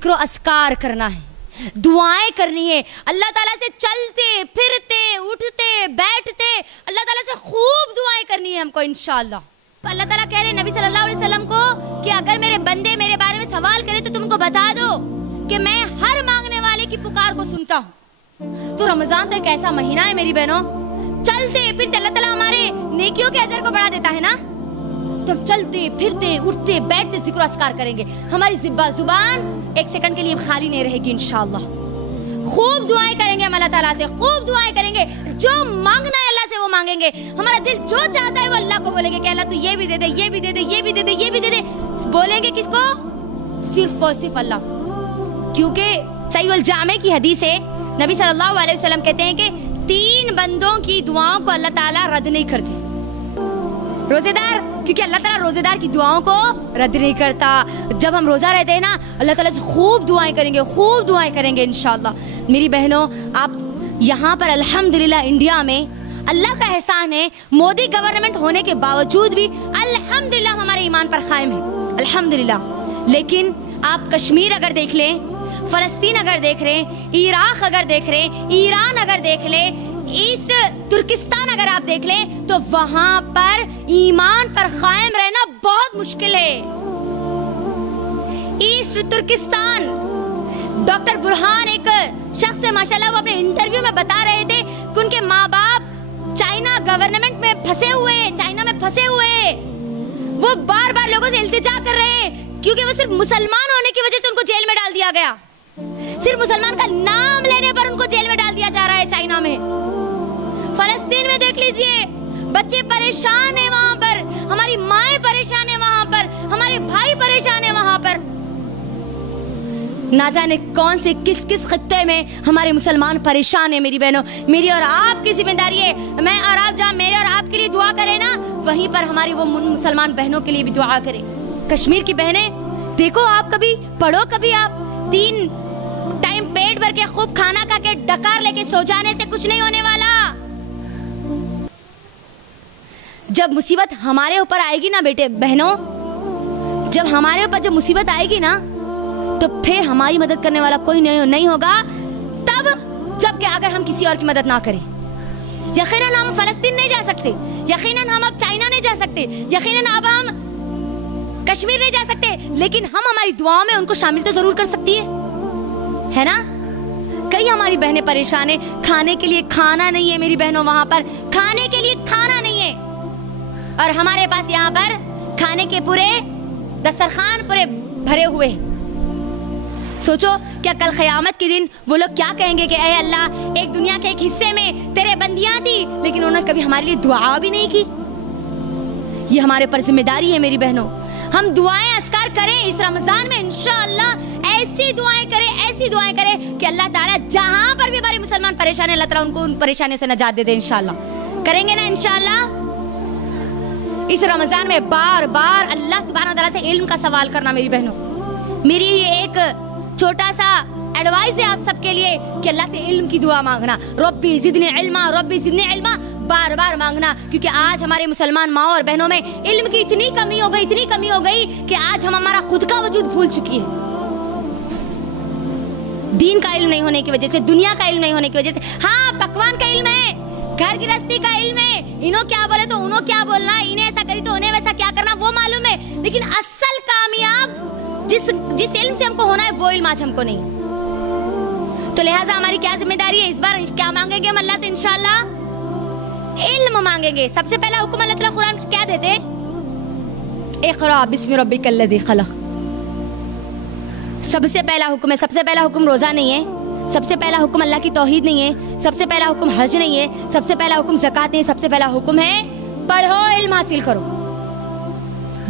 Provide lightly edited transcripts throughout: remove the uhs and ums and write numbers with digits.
ذکر و اذکار کرنا ہے، دعائیں کرنی ہے، اللہ تعالیٰ سے چلتے پھرتے اٹھتے بیٹھتے اللہ تعالیٰ سے خوب دعائیں کرنی ہے ہم کو انشاءاللہ۔ اللہ تعالیٰ کہہ رہے ہیں نبی صلی اللہ علیہ وسلم کو کہ اگر میرے بندے میرے بارے میں سوال کرے تو تم کو بتا دو کہ میں ہر مانگنے والے کی پکار کو سنتا ہوں۔ تو رمضان تو ایک ایسا مہینہ ہے میری بہنوں، چلتے پھرتے اللہ تعالیٰ ہمارے نیکیوں کے اجر کو بڑھا دیتا ہے نا، تو ہم چلتے پھرتے اٹھتے بیٹھتے ذکر و اذکار کریں گے، ہماری زبان ایک سیکنڈ کے لیے خالی نہیں رہے گی انشاءاللہ۔ خوب دعائیں کریں گے ہم اللہ تعالیٰ سے، خوب دعائیں کریں گے، جو مانگنا ہے اللہ سے وہ مانگیں گے، ہمارا دل جو چاہتا ہے وہ اللہ کو بولیں گے کہ اللہ تو یہ بھی دے دے، یہ بھی دے دے، یہ بھی دے دے، یہ بھی دے دے۔ بولیں گے کس کو؟ صرف اور صرف اللہ، کیونکہ صحیح الجامع کی حدیث ہے، نبی صلی اللہ علیہ وسلم کہتے ہیں کہ 3 بندوں کی دعاؤں کو اللہ تعالیٰ رد نہیں کرتے۔ روزے دار، کیونکہ اللہ تعالیٰ روزے دار کی دعاؤں کو رد نہیں کرتا۔ جب ہم روزہ رہتے ہیں نا اللہ تعالیٰ سے خوب دعائیں کریں گے، خوب دعائیں کریں گے انشاءاللہ۔ میری بہنوں، آپ یہاں پر الحمدللہ انڈیا میں اللہ کا احسان ہے، مودی گورنمنٹ ہونے کے باوجود بھی الحمدللہ ہمارے ایمان پر قائم ہے الحمدللہ۔ لیکن آپ کشمیر اگر دیکھ لیں، فلسطین اگر دیکھ رہے ہیں، عراق اگر دیکھ رہے ہیں، ایران اگر دیکھ لیں، ایسٹ ترکستان اگر آپ دیکھ لیں، تو وہاں پر ایمان پر قائم رہنا بہت مشکل ہے۔ ایسٹ ترکستان، ڈاکٹر برہان ایک شخص سے ماشاءاللہ وہ اپنے انٹرویو میں بتا رہے تھے کہ ان کے ماں باپ چائنا گورنمنٹ میں پھنسے ہوئے ہیں، چائنا میں پھنسے ہوئے ہیں، وہ بار بار لوگوں سے التجا کر رہے ہیں کیونکہ وہ صرف مسلمان ہونے کی وجہ سے ان کو جیل میں ڈال دیا گیا، صرف مسلمان کا نام لینے پر ان کو جیل میں ڈال دیا جا رہا ہے چائنا میں۔ فلسطین میں دیکھ لیجئے، بچے پریشان ہیں وہاں پر، ہماری مائیں پریشان ہیں وہاں پر، ہمارے بھائی پریشان ہیں وہاں پر، نہ جانے کون سے کس کس خطے میں ہمارے مسلمان پریشان ہیں۔ میری بہنوں، میری اور آپ کی ذمہ داری ہے، میں اور آپ جہاں میرے اور آپ کے لیے دعا کریں نا، وہیں پر ہماری وہ مسلمان بہنوں کے لیے بھی دعا کریں۔ کشمیر کی بہنیں دیکھو، آپ کبھی پڑھو، کبھی آپ 3 ٹائم پیٹ بھر کے خوب کھانا کھا کے ڈکار لے کے سو جانے سے کچھ نہیں ہونے والا۔ جب مصیبت ہمارے اوپر آئے گی نا بیٹے بہنوں، جب ہمارے اوپر جب مصیبت آئے گی نا، تو پھر ہماری مدد کرنے والا کوئی نہیں ہوگا، تب جب کہ اگر ہم کسی اور کی مدد نہ کریں۔ یقیناً ہم فلسطین نہیں جا سکتے، یقیناً ہم اب چائنا نہیں جا سکتے، یقیناً اب ہم کشمیر نہیں جا سکتے، لیکن ہم ہماری دعاؤں میں ان کو شامل تو ضرور کر سکتی ہے نا۔ کئی ہماری بہنیں پریشان ہیں، کھانے کے لیے کھانا نہیں ہے میری بہنوں، وہاں پر کھانے کے لیے کھانا نہیں ہے، اور ہمارے پاس یہاں پر کھانے کے پورے دسترخوان پورے بھرے ہوئے ہیں۔ سوچو کیا کل قیامت کے دن وہ لوگ کیا کہیں گے کہ اے اللہ، ایک دنیا کے ایک حصے میں تیرے بندیاں تھی لیکن انہوں نے کبھی ہمارے لیے دعا بھی نہیں کی۔ یہ ہمارے پر ذمہ داری ہے میری بہنوں، ہم دعائیں اذکار کریں اس رمضان میں انشاءاللہ، ایسی دعائیں کریں کہ اللہ تعالیٰ جہاں پر بھی ہمارے مسلمان پریشان ہیں، اللہ تعالیٰ ان کو ان پریشانیوں سے نجات دے دے انشاءاللہ۔ کریں گے نا انشاءاللہ؟ اس رمضان میں بار بار اللہ سبحانہ وتعالیٰ سے علم کا سوال کرنا میری بہنوں۔ میری یہ ایک چھوٹا سا ایڈوائز ہے آپ سب کے لیے کہ اللہ سے علم کی دعا مانگنا، ربی زدنی علما، ربی زدنی علما، بار بار مانگنا، کیونکہ آج ہمارے مسلمان ماں اور بہنوں میں علم کی اتنی کمی ہو گئی کہ آج ہم ہمارا خود کا وجود بھول چکی ہے، دین کا علم نہیں ہونے کی وجہ سے، دنیا کا علم نہیں ہونے کی وجہ سے۔ ہاں پکوان کا علم ہے، گھر گرہستی کا علم ہے، انہوں کیا بولے تو انہوں کیا بولنا، انہیں ایسا کری تو انہیں ویسا کیا کرنا، وہ معلوم ہے، لیکن اصل کامیاب جس علم سے ہم کو ہونا ہے وہ علم آج ہم کو نہیں۔ تو لہٰذا ہماری کیا ذمہ داری ہے، اس بار کیا مانگیں گے ہم اللہ سے انشاءاللہ؟ علم مانگیں گے۔ سب سے پہلا حکم اللہ تعالیٰ قرآن کیا دیتے؟ اقرأ بسم ربک الذی خلق، سب سے پہلا حکم ہے۔ سب سے پہلا حکم روزہ نہیں ہے، سب سے پہلا حکم اللہ کی توحید نہیں ہے، سب سے پہلا حکم حج نہیں ہے، سب سے پہلا حکم زکوٰۃ نہیں ہے، سب سے پہلا حکم ہے پڑھو، علم حاصل کرو۔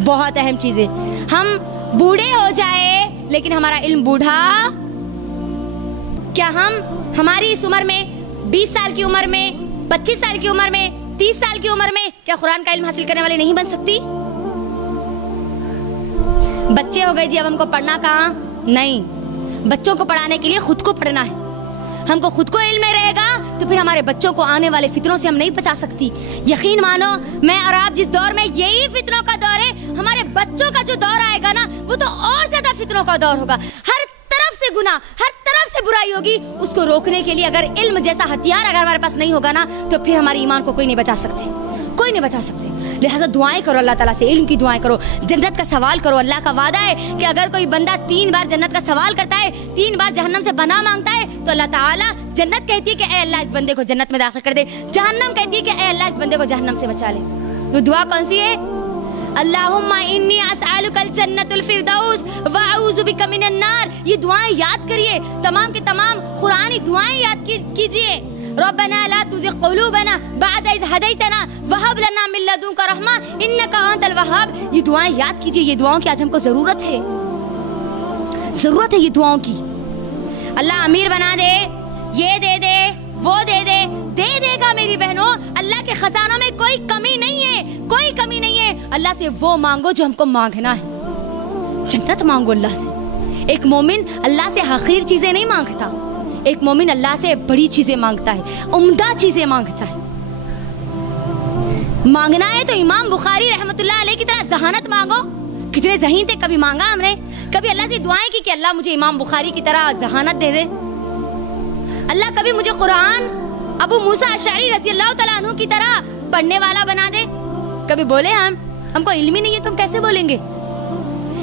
بہت اہم چیز ہے، ہم بوڑھے ہو جائے لیکن ہمارا علم بوڑھا، کیا ہم ہماری اس عمر میں 20 سال کی عمر میں، 25 سال کی عمر میں، 30 سال کی عمر میں کیا قرآن کا علم حاصل کرنے والے نہیں بن سکتی؟ بچے ہو گئے جی، اب ہم کو پڑھنا کہاں؟ نہیں، بچوں کو پڑھانے کے لیے خود کو پڑھنا ہے۔ ہم کو خود کو علم نہیں رہے گا تو پھر ہمارے بچوں کو آنے والے فتنوں سے ہم نہیں بچا سکتی۔ یقین مانو، میں اور آپ جس دور میں، یہی فتنوں کا دور ہے، ہمارے بچوں کا جو دور آئے گا نا وہ تو اور زیادہ فتنوں کا دور ہوگا۔ ہر طرف سے گناہ, ہر طرف سے برائی ہوگی, اس کو روکنے کے لیے اگر علم جیسا ہتھیار اگر ہمارے پاس نہیں ہوگا نا, تو پھر ہمارے ایمان کو کوئی نہیں بچا سکتے, کوئی نہیں بچا سکتے. لہٰذا دعائیں کرو اللہ تعالیٰ سے, علم کی دعائیں کرو, جنت کا سوال کرو. اللہ کا وعدہ ہے کہ اگر کوئی بندہ 3 بار جنت کا سوال کرتا ہے, 3 بار جہنم سے پناہ مانگتا ہے, تو اللہ تعالیٰ, جنت کہتی ہے کہ اے اللہ اس بندے کو جنت میں داخل کر دے, جہنم کہتی ہے کہ اے اللہ اس بندے کو جہنم سے بچا لے. تو دعا کون سی ہے؟ اللہم انی اسألک الجنت الفردوس واعوذ بک من النار. یہ دعائیں یاد کریے, تمام کے تمام قرآنی دعائیں یاد کیجئے. ربنا لا تزغ قلوبنا بعد اذ ہدیتنا وہب لنا من لدنک رحمہ انک انت الوہاب. یہ دعائیں یاد کیجئے, یہ دعاؤں کی آج ہم کو ضرورت ہے, ضرورت ہے یہ دعاؤں کی. اللہ امیر بنا دے, یہ دے دے, وہ دے دے, دے دے گا میری بہنوں. اللہ کے خزانوں میں کوئی کمی نہیں ہے, کوئی کمی نہیں ہے. اللہ سے وہ مانگو جو ہم کو مانگنا ہے, جنت مانگو اللہ سے. ایک مومن اللہ سے حقیر چیزیں نہیں مانگتا, ایک مومن اللہ سے بڑی چیزیں مانگتا ہے, عمدہ چیزیں مانگتا ہے. مانگنا ہے تو امام بخاری رحمۃ اللہ علیہ کی طرح ذہانت مانگو. کتنے ذہین تھے, کبھی مانگا ہم نے, کبھی اللہ سے دعائیں کی کہ اللہ مجھے امام بخاری کی طرح ذہانت دے دے. اللہ کبھی مجھے قرآن ابو موسیٰ اشعری رضی اللہ تعالیٰ عنہ کی طرح پڑھنے والا بنا دے. کبھی بولے ہم کو علم ہی نہیں ہے, تم کیسے بولیں گے؟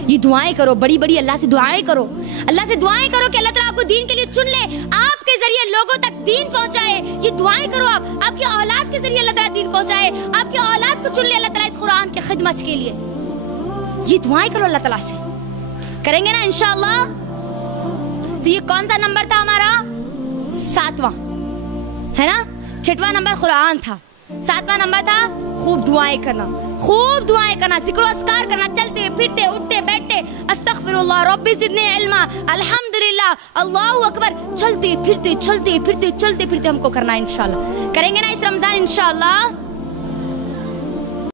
یہ دعائیں کرو, بڑی بڑی اللہ سے دعائیں کرو, اللہ سے دعائیں کرو کہ اللہ تعالیٰ آپ کو دین کے لیے چن لے, آپ کے ذریعے لوگوں تک دین پہنچائے. یہ دعائیں کرو, آپ کی اولاد کے ذریعے اللہ تعالیٰ دین پہنچائے, آپ کی اولاد کو چن لے اللہ تعالیٰ اس قرآن کی خدمت کے لیے. یہ دعائیں کرو اللہ تعالیٰ سے. کریں گے نا انشاءاللہ؟ تو یہ کون سا نمبر تھا ہمارا؟ 7واں ہے نا. 6واں نمبر قرآن تھا, 7واں نمبر تھا خوب دعائیں کرنا, خوب دعائیں کرنا, ذکر و اذکار کرنا, چلتے پھرتے اٹھتے بیٹھتے, استغفر اللہ ربی زدنی علما, الحمدللہ, اللہ اکبر, چلتے پھرتے چلتے پھرتے چلتے پھرتے ہم کو کرنا ہے انشاءاللہ. کریں گے نا اس رمضان انشاءاللہ؟